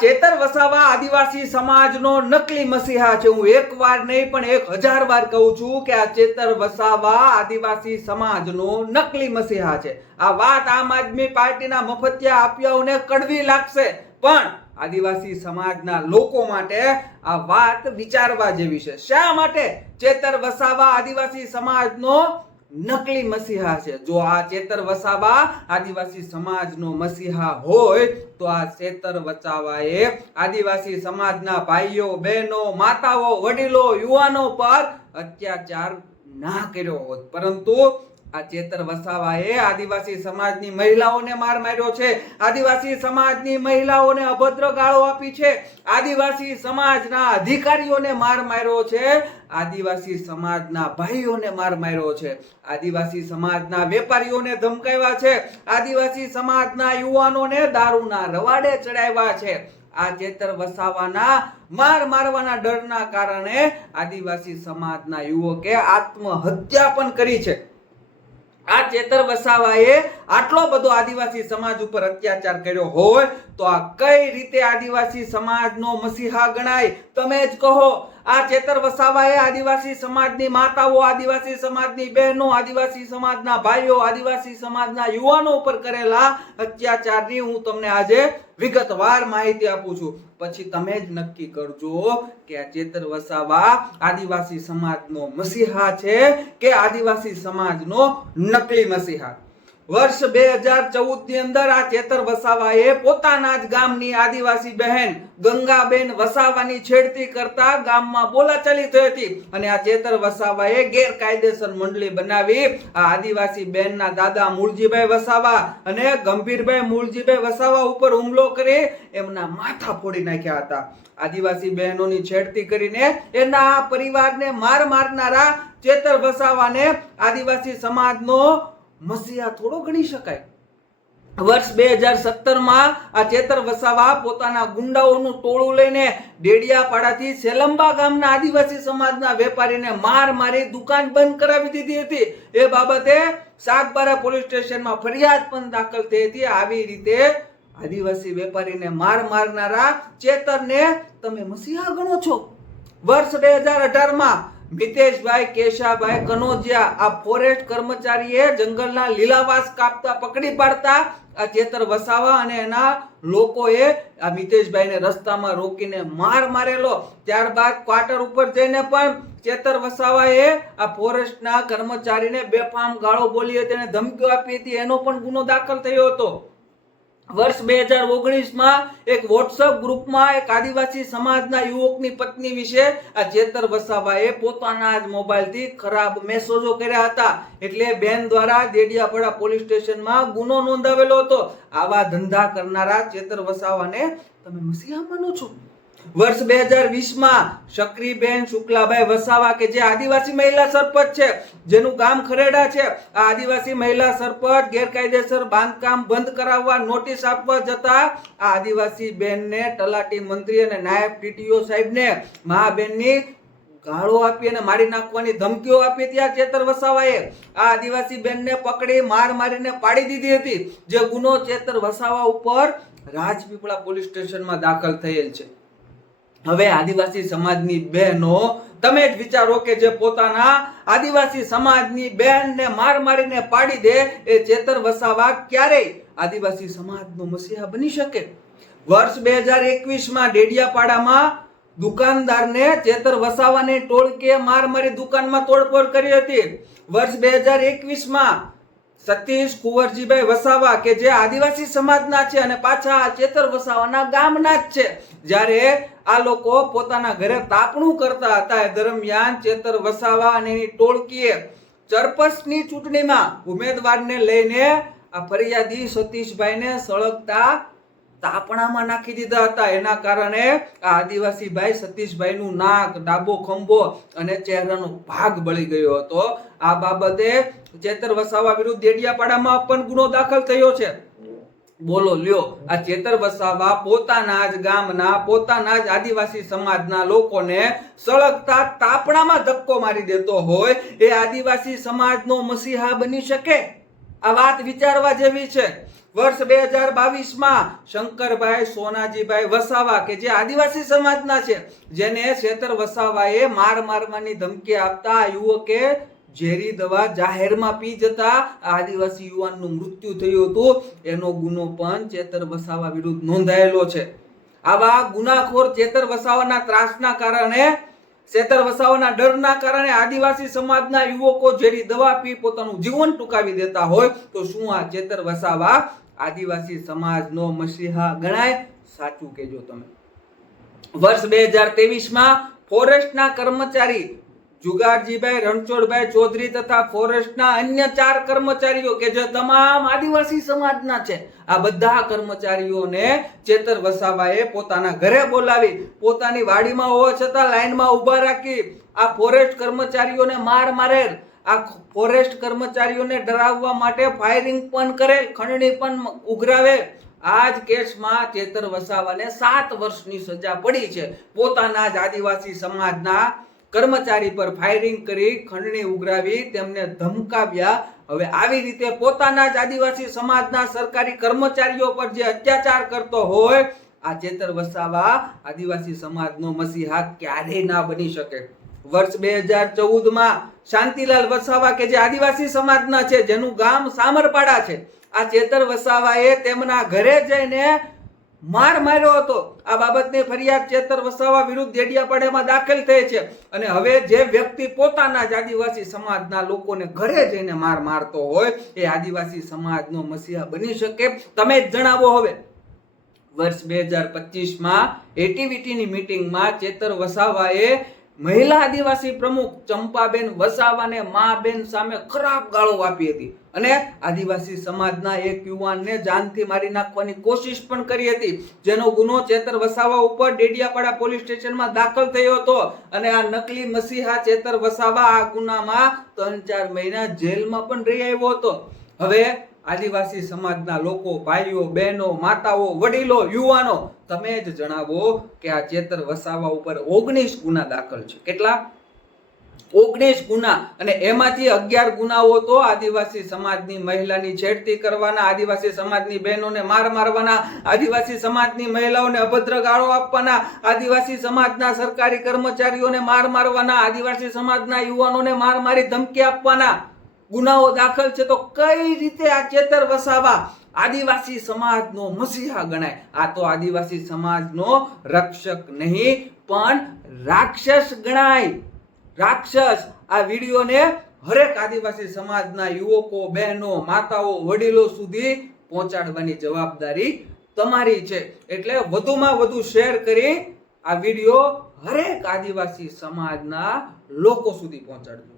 ચેતર વસાવા આદિવાસી સમાજનો નકલી મસીહા છે। હું એક વાર નહીં પણ 1000 વાર કહું છું કે આ ચેતર વસાવા આદિવાસી સમાજનો નકલી મસીહા છે। આ વાત આમ આદમી પાર્ટીના મફતિયા આપ્યાઓને કડવી લાગશે, પણ આદિવાસી સમાજના લોકો માટે આ વાત વિચારવા જેવી છે। શા માટે ચેતર વસાવા આદિવાસી સમાજનો નકલી મસીહા છે? જો આ ચેતર વસાવા આદિવાસી સમાજનો મસીહા હોય તો આ ચેતર વસાવાએ આદિવાસી સમાજના ભાઈઓ, બહેનો, માતાઓ, વડીલો, યુવાનો પર અત્યાચાર ના કર્યો હોત, પરંતુ આ ચેતર વસાવાએ આદિવાસી સમાજની મહિલાઓને માર માર્યો છે, આદિવાસી સમાજની મહિલાઓને અભદ્ર ગાળો આપી છે, આદિવાસી સમાજના અધિકારીઓને માર માર્યો છે, આદિવાસી સમાજના ભાઈઓને માર માર્યો છે, આદિવાસી સમાજના વેપારીઓને ધમકાવ્યા છે, આદિવાસી સમાજના યુવાનોને દારૂના રવાડે ચડાવ્યા છે। આ ચેતર વસાવાના મારવાના ડરના કારણે આદિવાસી સમાજના યુવકે આત્મહત્યા પણ કરી છે। આ ચેતર વસાવાએ આટલો બધો આદિવાસી સમાજ ઉપર અત્યાચાર કર્યો હોય તો આ કઈ રીતે આદિવાસી સમાજનો મસીહા ગણાય? તમે જ કહો। આ ચેતર વસાવાએ આદિવાસી સમાજની માતાઓ, આદિવાસી સમાજની બહેનો, આદિવાસી સમાજના ભાઈઓ, આદિવાસી સમાજના યુવાનો ઉપર કરેલા અત્યાચારની હું તમને આજે વિગતવાર માહિતી આપું છું। પછી તમે જ નક્કી કરજો કે આ ચેતર વસાવા આદિવાસી સમાજનો મસીહા છે કે આદિવાસી સમાજનો નકલી મસીહા। વર્ષ 2014 ની અંદર આ ચેતર વસાવાએ પોતાના જ ગામની આદિવાસી બહેન ગંગાબેન વસાવાની છેડતી કરતા ગામમાં બોલાચાલી થઈ હતી અને આ ચેતર વસાવાએ ગેરકાયદેસર મંડળી બનાવી આ આદિવાસી બહેનના દાદા મૂળજીભાઈ વસાવા અને ગંભીરભાઈ મૂળજીભાઈ વસાવા ઉપર હુમલો કરી એમના માથા ફોડી નાખ્યા હતા। આદિવાસી બહેનોની છેડતી કરીને એના પરિવારને મારનારા ચેતર વસાવાને આદિવાસી સમાજનો મસીહા થોડો ગણી શકાય? વર્ષ 2017 માં આ ચેતર વસાવા પોતાના ગુંડાઓનું ટોળું લઈને ડેડિયાપાડાથી સેલંબા ગામના આદિવાસી સમાજના વેપારીને મારી દુકાન બંધ કરાવી દીધી હતી। એ બાબતે સાગબારા પોલીસ સ્ટેશનમાં ફરિયાદ પણ દાખલ થઈ હતી। આવી રીતે આદિવાસી વેપારીને મારનારા ચેતરને તમે મસીહા ગણો છો? વર્ષ 2018 માં મિતેશભાઈ કેશાભાઈ કનોજિયા આ ફોરેસ્ટ કર્મચારીએ જંગલના લીલાવાસ કાપતા પકડી પાડતા આ ચેતર વસાવા અને એના લોકોએ આ મિતેશભાઈને રસ્તામાં રોકીને મારેલો। ત્યારબાદ ક્વાર્ટર ઉપર જઈને પણ ચેતર વસાવાએ આ ફોરેસ્ટના કર્મચારીને બેફામ ગાળો બોલી હતી અને ધમકીઓ આપી હતી, એનો પણ ગુનો દાખલ થયો હતો। વર્ષ 2019 માં એક વોટ્સએપ ગ્રુપમાં એક આદિવાસી સમાજના યુવકની પત્ની વિશે આ ચેતર વસાવાએ પોતાના જ મોબાઈલથી ખરાબ મેસેજો કર્યા હતા, એટલે બેન દ્વારા ડેડિયાપાડા પોલીસ સ્ટેશનમાં ગુનો નોંધાવેલો હતો। આવા ધંધા કરનારા ચેતર વસાવાને તમે મસીહા માનો છો? વર્ષ 2020 માં શકરીબેન શુક્લાભાઈ વસાવા કે જે આદિવાસી મહિલા સરપંચ છે, જેનું ગામ ખરેડા છે, આ આદિવાસી મહિલા સરપંચ ગેરકાયદેસર બાંધકામ બંધ કરાવવા નોટિસ આપવા જતા આ આદિવાસી બેનને તલાટી મંત્રી અને નાયબ ટીટીઓ સાહેબને મહાબેનની ગાળો આપી અને મારી નાખવાની ધમકીઓ આપી હતી। આ ચેતર વસાવાએ આ આદિવાસી બેનને પકડી મારીને પાડી દીધી હતી, જે ગુનો ચેતર વસાવા ઉપર રાજપીપળા પોલીસ સ્ટેશનમાં દાખલ થયેલ છે। હવે આદિવાસી સમાજની બહેનો તમે જ વિચારો કે જે પોતાના આદિવાસી સમાજની બહેનને મારીને પાડી દે એ ચેતર વસાવા ક્યારેય આદિવાસી સમાજનો મસીહા બની શકે? વર્ષ 2021 માં ડેડિયાપાડામાં દુકાનદારને ચેતર વસાવાને ટોળકીએ મારી દુકાનમાં તોડફોડ કરી હતી। વર્ષ 2021 માં સતીશ કુંવરજીભાઈ વસાવા કે જે આદિવાસી સમાજના છે અને પાછા ચેતર વસાવાના ગામના જ છે, જ્યારે આ લોકો પોતાના ઘરે તાપણું કરતા હતા એ દરમિયાન ચેતર વસાવા અને એની ટોળકીએ ચરપસની ચૂંટણીમાં ઉમેદવારને લઈને આ ફરિયાદી સતીશભાઈને સળગતા તાપણામાં નાખી દીધા હતા। એના કારણે આ આદિવાસી ભાઈ સતીશભાઈનું નાક, ડાબો ખંભો અને ચહેરાનો ભાગ બળી ગયો હતો। આ બાબતે ચેતર વસાવા વિરુદ્ધ ડેડિયાપાડામાં પણ ગુનો દાખલ થયો છે। બોલો લ્યો, આ ચેતર વસાવા પોતાના જ ગામના, પોતાના જ આદિવાસી સમાજના લોકોને સળગતા તાપણામાં ધક્કો મારી દેતો હોય એ આદિવાસી સમાજનો મસીહા બની શકે? આ વાત વિચારવા જેવી છે। વર્ષ 2022માં શંકરભાઈ સોનાજીભાઈ વસાવા કે જે આદિવાસી સમાજના છે, જેને ચેતર વસાવાએ મારવાની ધમકી આપતા યુવકે ઝેરી દવા જાહેરમાં પી જતા આદિવાસી યુવાનનું મૃત્યુ થયું હતું, એનો ગુનો પણ ચેતર વસાવા વિરુદ્ધ નોંધાયેલો છે. આવા ગુનાખોર ચેતર વસાવાના ત્રાસના કારણે, ચેતર વસાવાના ડરના કારણે આદિવાસી સમાજના યુવકો ઝેરી દવા પી પોતાનું જીવન ટૂંકાવી દેતા હોય તો શું આ ચેતર વસાવા આદિવાસી સમાજનો મસીહા ગણાય? સાચું કહેજો તમે. વર્ષ 2023માં ફોરેસ્ટના કર્મચારી જુગારજીભાઈ રણછોડભાઈ ચૌધરી તથા ફોરેસ્ટના અન્ય 4 કર્મચારીઓ કે જે તમામ આદિવાસી સમાજના છે, આ બધા કર્મચારીઓને ચેતર વસાવાએ પોતાના ઘરે બોલાવી પોતાની વાડીમાં હોવા છતાં લાઈનમાં ઊભા રાખી આ ફોરેસ્ટ કર્મચારીઓને મારેલ. આ ફોરેસ્ટ કર્મચારીઓને ડરાવવા માટે ફાયરિંગ પણ કરેલ, ખંડણી પણ ઉઘરાવે. આ જ કેસમાં ચેતર વસાવાને 7 વર્ષની સજા પડી છે. પોતાના જ આદિવાસી સમાજના કર્મચારી પર ફાયરિંગ કરી, ખંડણી ઉઘરાવી, તેમને ધમકાવ્યા. હવે આવી રીતે પોતાના જ આદિવાસી સમાજના સરકારી કર્મચારીઓ પર જે અત્યાચાર કરતો હોય આ ચેતર વસાવા આદિવાસી સમાજનો મસીહા ક્યારેય ના બની શકે. વર્ષ 2014માં શાંતિલાલ વસાવા કે જે આદિવાસી સમાજના છે, જેનું ગામ સામરપાડા છે, આ ચેતર વસાવાએ તેમના ઘરે જઈને માર્યો હતો. આ બાબતની ફરિયાદ ચેતર વસાવા વિરુદ્ધ દેડિયાપાડામાં દાખલ થઈ છે. અને હવે જે વ્યક્તિ પોતાના જ આદિવાસી સમાજના લોકોને ઘરે જઈને મારતો હોય એ આદિવાસી સમાજનો મસીહા બની શકે? તમે જ જણાવો. હવે વર્ષ 2025માં એટીવીટીની મીટિંગમાં ચેતર વસાવાએ મહિલા આદિવાસી પ્રમુખ ચંપાબેન વસાવાને મા બેન સામે ખરાબ ગાળો આપી હતી અને આદિવાસી સમાજના એક યુવાનને જાનથી મારી નાખવાની કોશિશ પણ કરી હતી, જેનો ગુનો ચેતર વસાવા ઉપર ડેડિયાપાડા પોલીસ સ્ટેશનમાં દાખલ થયો હતો. અને આ નકલી મસીહા ચેતર વસાવા આ ગુનામાં 3-4 મહિના જેલમાં પણ રહી આવ્યો હતો. હવે આદિવાસી સમાજના લોકો, ભાઈઓ, બહેનો, માતાઓ, વડીલો, યુવાનો, તમે જ જણાવો કે આ ચેતર વસાવા ઉપર 19 ગુના દાખલ છે. કેટલા? 19 ગુના. અને એમાંથી 11 ગુનાઓ તો આદિવાસી સમાજની મહિલાની છેડતી કરવાના, આદિવાસી સમાજની બહેનોને મારવાના, આદિવાસી સમાજની મહિલાઓને અભદ્ર ગાળો આપવાના, આદિવાસી સમાજના સરકારી કર્મચારીઓને મારવાના, આદિવાસી સમાજના યુવાનોને મારી ધમકી આપવાના ગુનાઓ દાખલ છે. તો કઈ રીતે આ ચેતર વસાવા આદિવાસી સમાજનો મસીહા ગણાય? આ તો આદિવાસી સમાજનો રક્ષક નહીં પણ રાક્ષસ ગણાય. રાક્ષસ. આ વિડીયોને હરેક આદિવાસી સમાજના યુવકો, બહેનો, માતાઓ, વડીલો સુધી પહોંચાડવાની જવાબદારી તમારી છે. એટલે વધુમાં વધુ શેર કરી આ વિડીયો હરેક આદિવાસી સમાજના લોકો સુધી પહોંચાડજો.